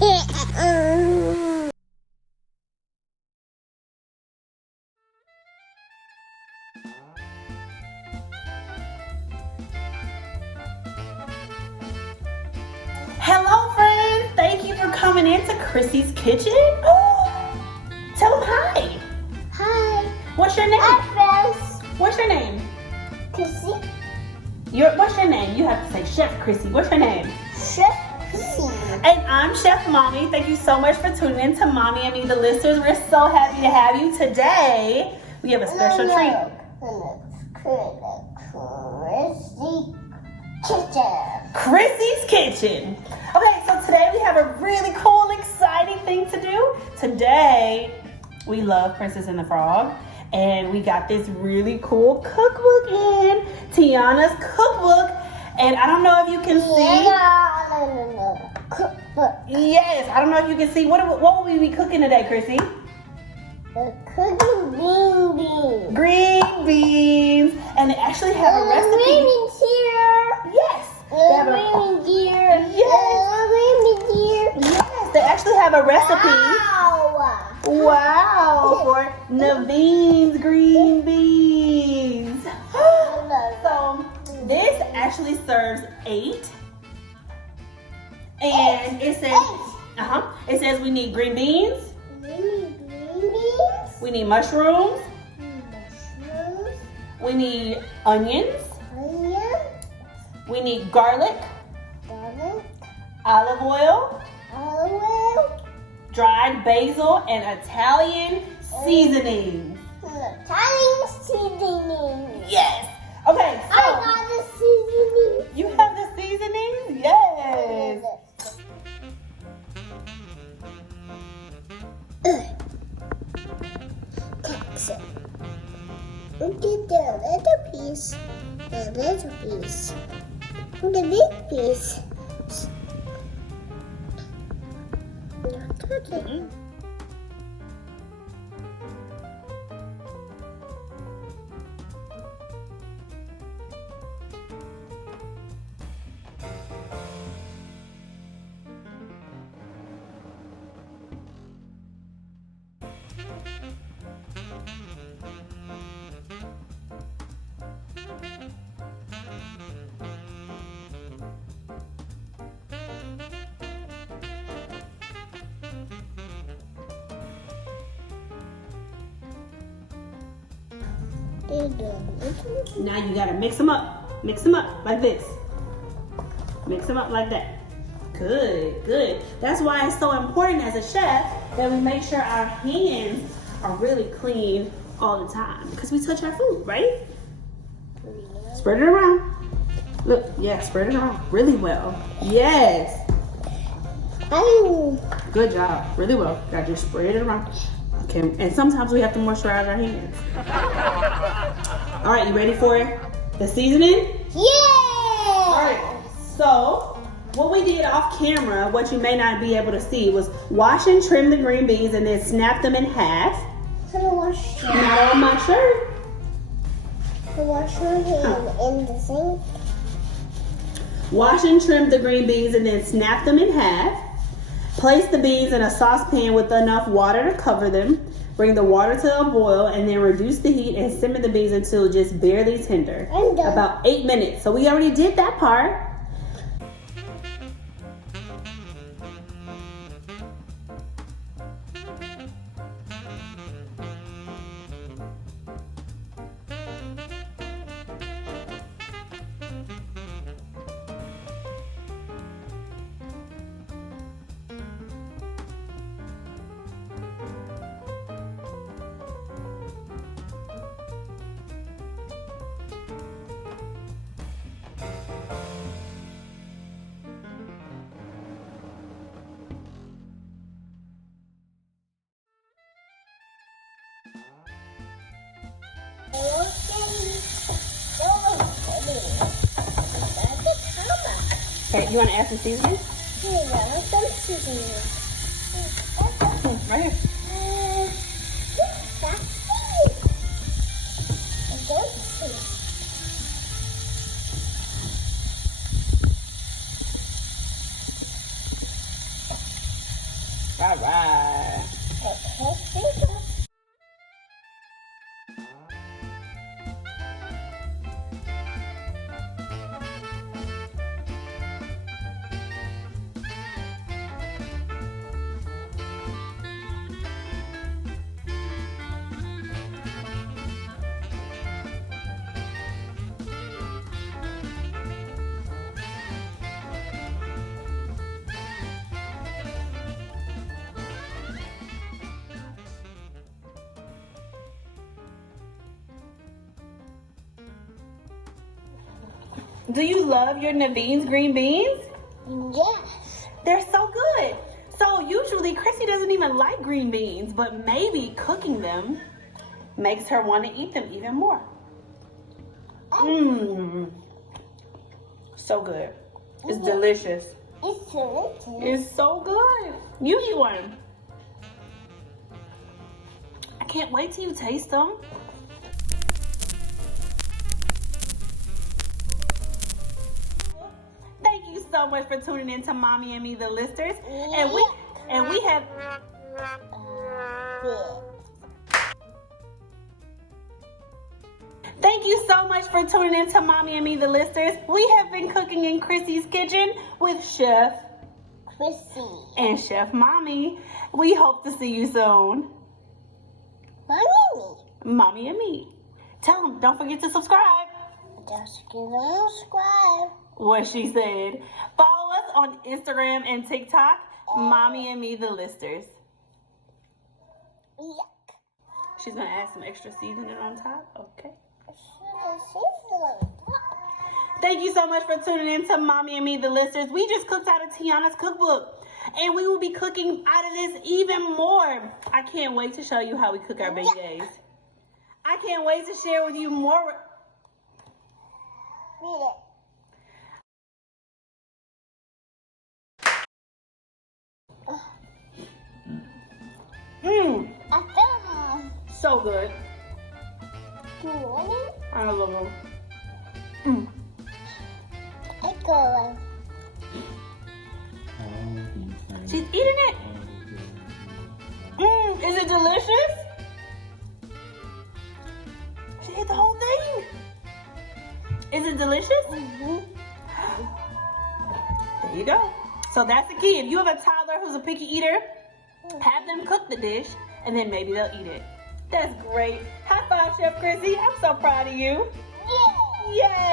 Hello friends, thank you for coming into Krissy's kitchen. Tell them hi. Hi. What's your name? Hi, friends. What's your name? Krissy. What's your name? You have to say Chef Krissy. What's your name? Chef Krissy. And I'm Chef Mommy. Thank you so much for tuning in to Mommy and Me, the listeners. We're so happy to have you today. We have a special treat. Krissy's Kitchen. Okay, so today we have a really cool, exciting thing to do. Today, we love Princess and the Frog, and we got this really cool cookbook in, Tiana's cookbook, and I don't know if you can see. Cookbook. Yes, I don't know if you can see. What will we be cooking today, Krissy? Cooking green beans. Green beans, and they actually have a recipe. Green beans here. Yes. They have Green beans here. Yes. Green beans here. Yes, they actually have a recipe. Wow, for Naveen's green beans. So this actually serves 8. And it says, it says we need green beans. We need mushrooms. We need onions. We need garlic. Olive oil. Dried basil and Italian seasoning. Yes. Okay, so I got the seasoning. you have the seasoning? Yes. Look at the little piece, the little piece, the big piece. Not touching. Now you gotta mix them up. Mix them up like this. Mix them up like that. Good, good. That's why it's so important as a chef that we make sure our hands are really clean all the time, because we touch our food, right? Spread it around. Look, yeah, spread it around really well. Yes. Good job. Really well. Gotta just spread it around. Okay, and sometimes we have to moisturize our hands. All right, you ready for the seasoning? Yeah! All right, so what we did off camera, what you may not be able to see, was wash and trim the green beans and then snap them in half. Wash Not on my shirt. your hand in the sink. Wash and trim the green beans and then snap them in half. Place the beans in a saucepan with enough water to cover them. Bring the water to a boil and then reduce the heat and simmer the beans until just barely tender. I'm done. About 8 minutes. So we already did that part. Okay, you want to add some seasoning? Yeah, some seasoning. Right here. All right. Do you love your Naveen's green beans? Yes. They're so good. So usually Krissy doesn't even like green beans, but maybe cooking them makes her want to eat them even more. Mmm. So good. It's delicious. It's delicious. It's so good. You eat one. I can't wait till you taste them. Thank you so much for tuning in to Mommy and Me, the Listers. And we have Thank you so much for tuning in to Mommy and Me, the Listers. We have been cooking in Krissy's kitchen with Chef Krissy and Chef Mommy. We hope to see you soon. Mommy. Mommy and Me. Tell them, don't forget to subscribe. Just give a subscribe. What she said. Follow us on Instagram and TikTok, Mommy and Me, the Listers. Yuck. She's gonna add some extra seasoning on top. Okay. Thank you so much for tuning in to Mommy and Me, the Listers. We just cooked out of Tiana's cookbook, and we will be cooking out of this even more. I can't wait to show you how we cook our beignets. I can't wait to share with you more. Read it. Mmm, I found one. so good. Do you want it? I love them. Mmm. I got one. She's eating it. Mmm, is it delicious? She ate the whole thing. Is it delicious? Mm-hmm. There you go. So that's the key. If you have a toddler who's a picky eater, have them cook the dish, and then maybe they'll eat it. That's great. High five, Chef Krissy. I'm so proud of you. Yeah. Yay!